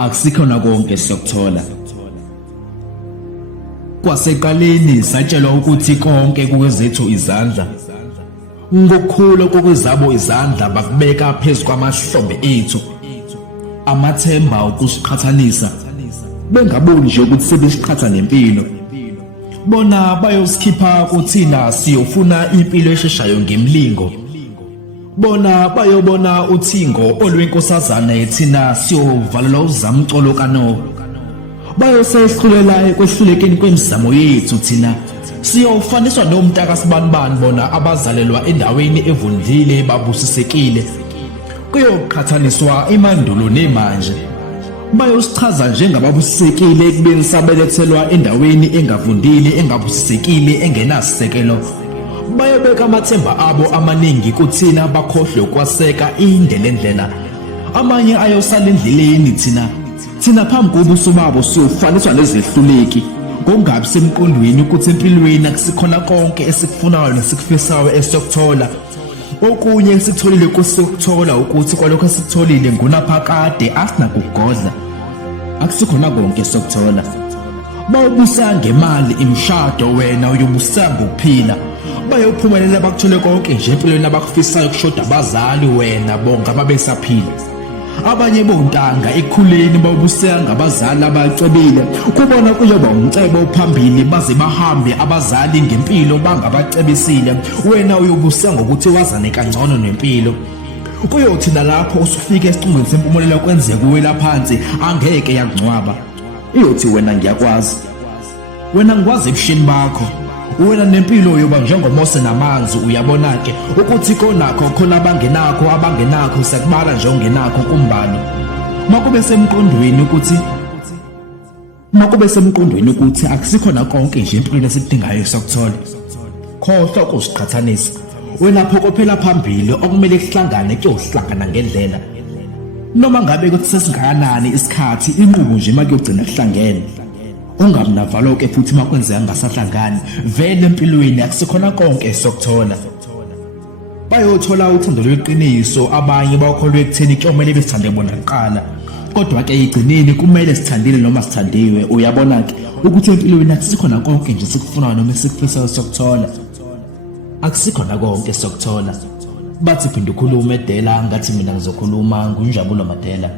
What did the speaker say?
Akusikhona konke sokuthola. Kwaseqaleni satshelwa ukuthi konke kukwethu izandla. Ngokukhula kokwezabo izandla bakubeka phezulu kwamahlombe ethu. Amathemba ukusiqhathanisa. Bengaboni nje ukuthi sebesiqhatha nempilo. Bona bayosikhipha kuthina siyofuna impilo esheshayo ngemlingo. Bona bayobona uthingo olwenkosazana yethina siyovalela uzamcolo kaNoah. Bayosehlulela ekwehlulekeni kwemizamo yethu thina. Siyofaniswa nomntaka sibanibani bona abazalelwa endaweni evundile babusisekile. Kuyoqhathaniswa emandulo nemanje. Bayosichaza njengababusisekile ekubeni sabelethelwa endaweni engavundile, engabusisekile, engenasisekelo. Bayobeka amathemba abo amaningi kuthina bakhohlwe ukwaseka indelendlela. Amanye ayosala endleleni thina phambi kobuso babo siyofaniswa nezehluleki. Kongabi semqondweni ukuthi empilweni akusikhona konke esikufunayo nesikufisayo esokuthola. Okunye esikutholile kusokuthola ukuthi kwalokho esikutholile ngunaphakade asinakugodla. Akusikhona konke esokuthola. Bawubusa ngemali imshado wena uyobusa ngokuphila. Bayophumelela bakuthole konke nje empilweni abakufisayo kushoda abazali wena bonke ababesaphila. Abanye bontanga ekukhuleni bawubuseka ngabazali abacebile. Kubona kuyoba umcebo phambili baze bahambe abazali ngempilo bangabacebisile. Wena uyobusa ngokuthi wazane kangcono nempilo. Kuyothi lapho usufika esicungweni sempumelelo kwenzeka uwela phansi angeke yakungcwaba. Iyothi wena ngiyakwazi. Wena ngikwazi ebushini bakho. Wena nempilo yoba njengoMose namanzi uyabona ke ukuthi konakho khona abangenakho sakubala nje ongenakho kumbalo. Makube semqondweni ukuthi akusikhona konke nje empilweni esidingayo sokuthola. Khohlwa ukusiqhathanisa. Wena phokophela phambili okumele kuhlangane kuyohlangana ngendlela. Noma ngabe ukuthi sesingakanani isikhathi inqubo nje makuyogcina kuhlangene. Ungabi navalo ke futhi makwenzeka ngasahlangani vele empilweni akusikhona konke sokuthola. Bayothola uthando lweqiniso abanye bakholwe ekutheni kuyomele besithande bona kuqala. Kodwa ke igcineni kumele sithandile noma sithandiwe. Uyabona ke ukuthi empilweni akusikhona konke nje sikufunayo noma sikufisayo sokuthola. Akusikhona konke sokuthola. Bathi phinda ukhuluma edela ngathi mina ngizokhuluma nguNjabulo Madela.